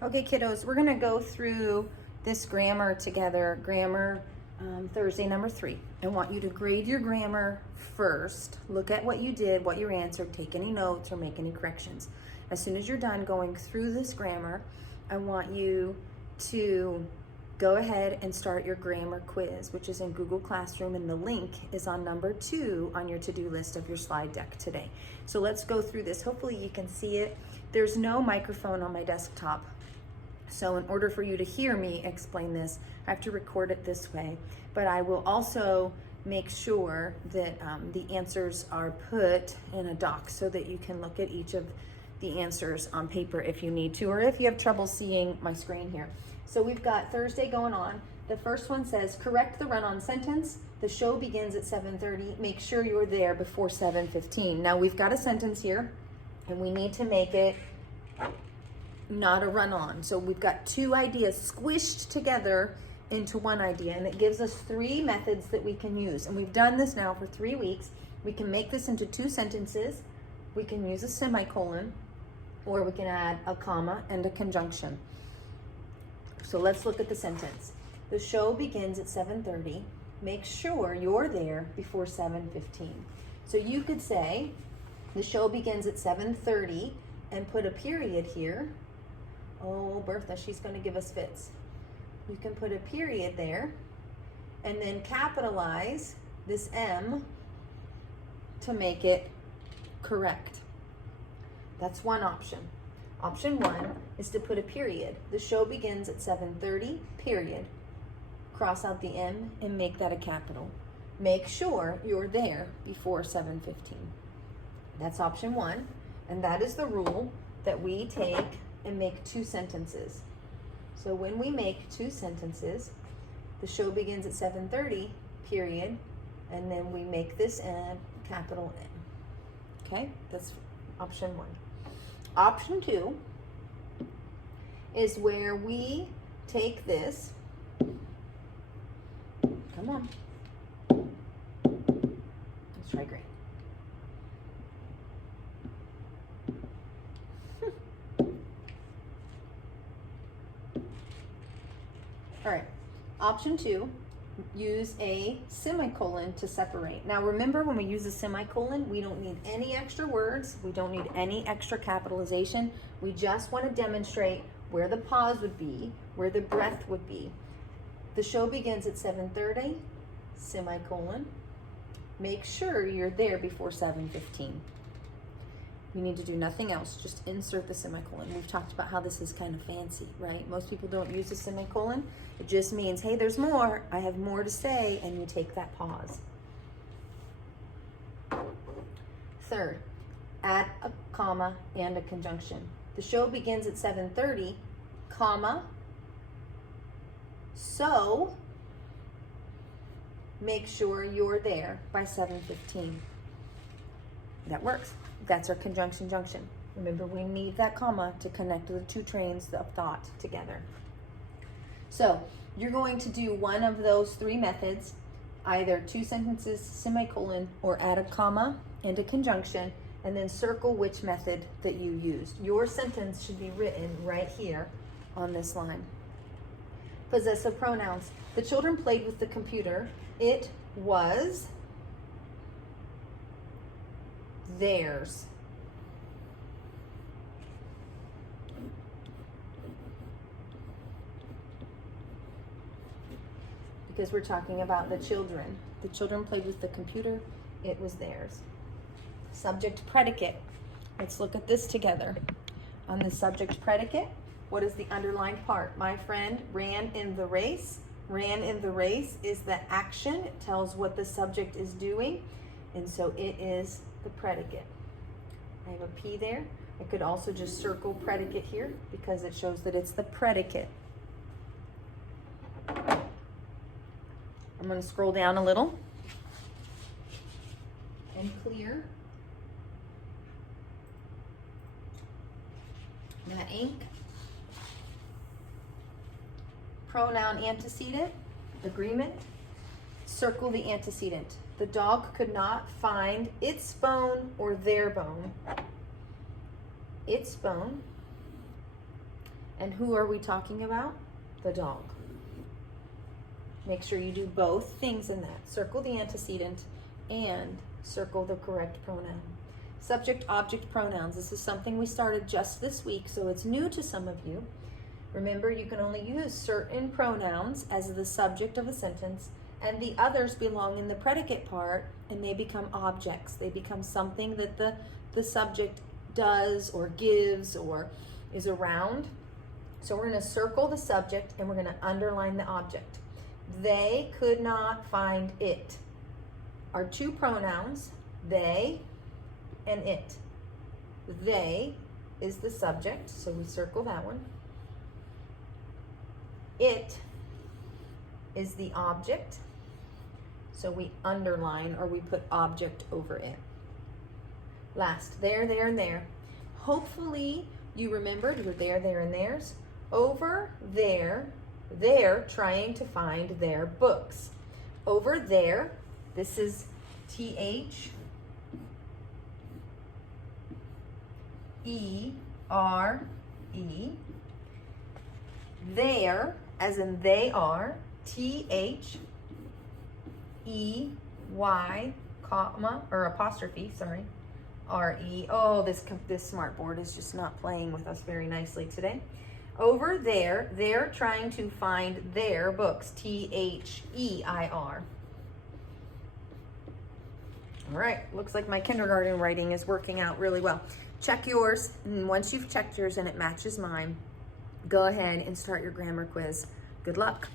Okay, kiddos, we're gonna go through this grammar together, grammar Thursday number 3. I want you to grade your grammar first. Look at what you did, what you answered, take any notes or make any corrections. As soon as you're done going through this grammar, I want you to go ahead and start your grammar quiz, which is in Google Classroom, and the link is on number 2 on your to-do list of your slide deck today. So let's go through this. Hopefully you can see it. There's no microphone on my desktop. So in order for you to hear me explain this, I have to record it this way. But I will also make sure that the answers are put in a doc so that you can look at each of the answers on paper if you need to, or if you have trouble seeing my screen here. So we've got Thursday going on. The first one says, correct the run-on sentence. The show begins at 7:30. Make sure you're there before 7:15. Now we've got a sentence here, and we need to make it not a run-on. So we've got 2 ideas squished together into one idea, and it gives us 3 methods that we can use. And we've done this now for 3 weeks. We can make this into 2 sentences. We can use a semicolon, or we can add a comma and a conjunction. So let's look at the sentence. The show begins at 7:30. Make sure you're there before 7:15. So you could say, the show begins at 7:30 and put a period here. Oh, Bertha, she's going to give us fits. You can put a period there and then capitalize this M to make it correct. That's one option. Option 1 is to put a period. The show begins at 7:30, period. Cross out the M and make that a capital. Make sure you're there before 7:15. That's option 1, and that is the rule that we take and make 2 sentences. So when we make 2 sentences, the show begins at 7:30, period, and then we make this M capital M. Okay, that's option 1. Option 2 is where we take this, come on, let's try green. All right, option 2, use a semicolon to separate. Now remember, when we use a semicolon, we don't need any extra words. We don't need any extra capitalization. We just want to demonstrate where the pause would be, where the breath would be. The show begins at 7:30, semicolon. Make sure you're there before 7:15. You need to do nothing else, just insert the semicolon. We've talked about how this is kind of fancy, right? Most people don't use a semicolon. It just means, hey, there's more, I have more to say, and you take that pause. Third, add a comma and a conjunction. The show begins at 7:30, comma, so make sure you're there by 7:15. That works. That's our conjunction junction. Remember, we need that comma to connect the 2 trains of thought together. So you're going to do one of those 3 methods, either 2 sentences, semicolon, or add a comma and a conjunction, and then circle which method that you used. Your sentence should be written right here on this line. Possessive pronouns. The children played with the computer. It was theirs. Because we're talking about the children. The children played with the computer. It was theirs. Subject predicate. Let's look at this together. On the subject predicate, what is the underlined part? My friend ran in the race. Ran in the race is the action. It tells what the subject is doing. And so it is the predicate. I have a P there. I could also just circle predicate here because it shows that it's the predicate. I'm going to scroll down a little and clear that ink. Pronoun antecedent, agreement. Circle the antecedent. The dog could not find its bone or their bone. Its bone. And who are we talking about? The dog. Make sure you do both things in that. Circle the antecedent and circle the correct pronoun. Subject, object, pronouns. This is something we started just this week, so it's new to some of you. Remember, you can only use certain pronouns as the subject of a sentence, and the others belong in the predicate part, and they become objects. They become something that the subject does or gives or is around. So we're going to circle the subject and we're going to underline the object. They could not find it are two pronouns, they and it. They is the subject, so we circle that one. It is the object, so we underline or we put object over it. Last, there, and there. Hopefully you remembered your there, and there's. Over there, they're trying to find their books. Over there, this is THERE. There, as in they are, THEY, comma, or apostrophe, sorry, RE. Oh, this smart board is just not playing with us very nicely today. Over there, they're trying to find their books, THEIR. All right, looks like my kindergarten writing is working out really well. Check yours, and once you've checked yours and it matches mine, go ahead and start your grammar quiz. Good luck.